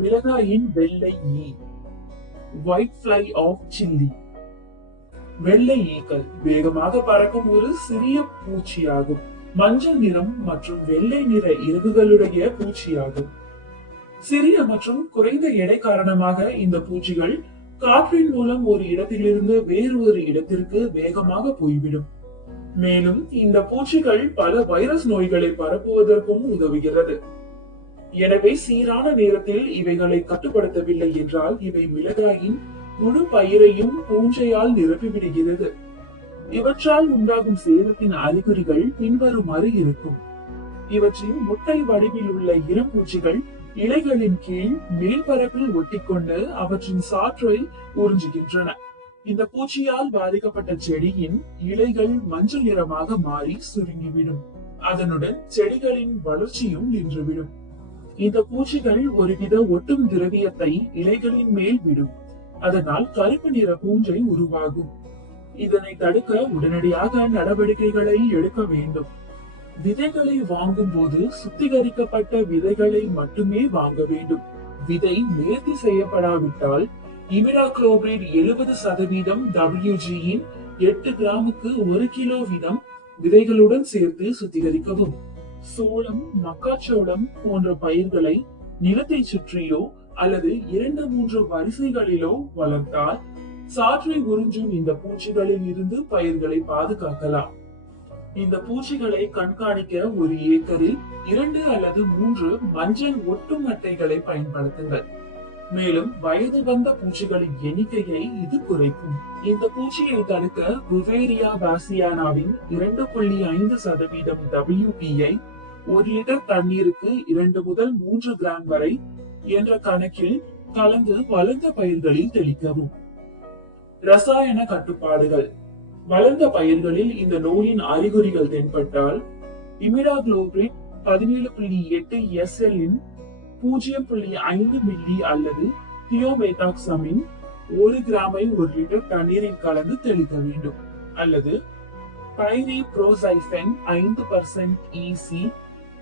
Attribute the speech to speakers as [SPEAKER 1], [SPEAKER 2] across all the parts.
[SPEAKER 1] மிளகாயின் வெள்ளை ஈ white fly of chilli வெள்ளை ஈக்கள் வேகமாக பறக்கும் ஒரு சிறிய பூச்சியாகும். மஞ்சள் நிறம் மற்றும் வெள்ளை நிற இறகுகளுடைய பூச்சியாகும். சிறிய மற்றும் குறைந்த எடை காரணமாக இந்த பூச்சிகள் காற்றின் மூலம் ஒரு இடத்திலிருந்து வேறு ஒரு இடத்திற்கு வேகமாக போய்விடும். மேலும் இந்த பூச்சிகள் பல வைரஸ் நோய்களை பரப்புவதற்கும் உதவுகிறது. எனவே சீரான நேரத்தில் இவைகளை கட்டுப்படுத்தவில்லை என்றால் இவை மிளகாயின் முழு பயிரையும் பூஞ்சையால் நிரப்பிவிடுகிறது. இவற்றால் உண்டாகும் சேதத்தின் அறிகுறிகள் பின்வருமாறு இருக்கும். இவற்றின் முட்டை வடிவில் உள்ள இளம்பூச்சிகள் இலைகளின் கீழ் மேல்பரப்பில் ஒட்டிக்கொண்டு அவற்றின் சாற்றை உறிஞ்சுகின்றன. இந்த பூச்சியால் பாதிக்கப்பட்ட செடியின் இலைகள் மஞ்சள் நிறமாக மாறி சுருங்கிவிடும். அதனுடன் செடிகளின் வளர்ச்சியும் நின்றுவிடும். இந்த பூச்சிகள் ஒருவித ஒட்டும் திரவியத்தை இலைகளின் மேல் விடும். அதனால் கருப்பு நிற பூஞ்சை உருவாகும். இதனை தடுக்க உடனடியாக நடவடிக்கைகளை எடுக்க வேண்டும். விதைகளை வாங்கும் போது சுத்திகரிக்கப்பட்ட விதைகளை மட்டுமே வாங்க வேண்டும். விதை நேர்த்தி செய்யப்படாவிட்டால் இமிடாக்ளோபிரேட் எழுபது சதவீதம் டபிள்யூஜியின் எட்டு கிராமுக்கு ஒரு கிலோ வீதம் விதைகளுடன் சேர்த்து சுத்திகரிக்கவும். சோளம் மக்காச்சோளம் போன்ற பயிர்களை நிலத்தை சுற்றியோ அல்லது இரண்டு மூன்று வரிசைகளிலோ வளர்த்தால் சாற்றை உறிஞ்சும் இந்த பூச்சிகளில் இருந்து பயிர்களை பாதுகாக்கலாம். இந்த பூச்சிகளை கண்காணிக்க ஒரு ஏக்கரில் இரண்டு அல்லது மூன்று மஞ்சள் ஒட்டும் அட்டைகளை பயன்படுத்துங்கள். மேலும் வயது வந்த பூச்சிகளின் எண்ணிக்கையை இது குறைக்கும். இந்த பூச்சியை தடுக்க குவேரியா பாசியானாவின் இரண்டு புள்ளி ஐந்து சதவீதம் டபிள்யூபிஐ ஒரு லிட்டர் தண்ணீருக்கு இரண்டு முதல் மூன்று கிராம் வரை என்ற கணக்கில் கலந்து வளர்ந்த பயிர்களில் தெளிக்கவும். ரசாயன கட்டுப்பாடுகள். வளர்ந்த பயிர்களில் இந்த நோயின் அறிகுறிகள் தென்பட்டால் இமிடாகுளோபிரிட் பதினேழு புள்ளி எட்டு எஸ்எல் இன் பூஜ்ஜியம் புள்ளி ஐந்து மில்லி அல்லது தியோமேதாக்சமின் ஒரு கிராமை ஒரு லிட்டர் தண்ணீரில் கலந்து தெளிக்க வேண்டும். அல்லது பைரி புரோசைஃபென் ஐந்து percent EC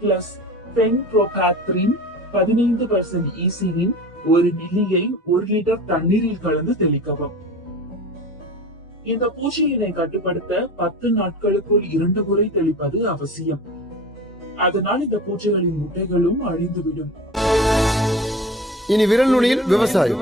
[SPEAKER 1] plus fenpropathrin பதினைந்து பர்சன்ட் இசியின் ஒரு மில்லியை ஒரு லிட்டர் தண்ணீரில் கலந்து தெளிக்கவும். இந்த பூச்சியினை கட்டுப்படுத்த பத்து நாட்களுக்குள் இரண்டு முறை தெளிப்பது அவசியம். அதனால் இந்த பூச்சிகளின் முட்டைகளும் அழிந்துவிடும்.
[SPEAKER 2] இனி விரல் நுனியில் விவசாயம்.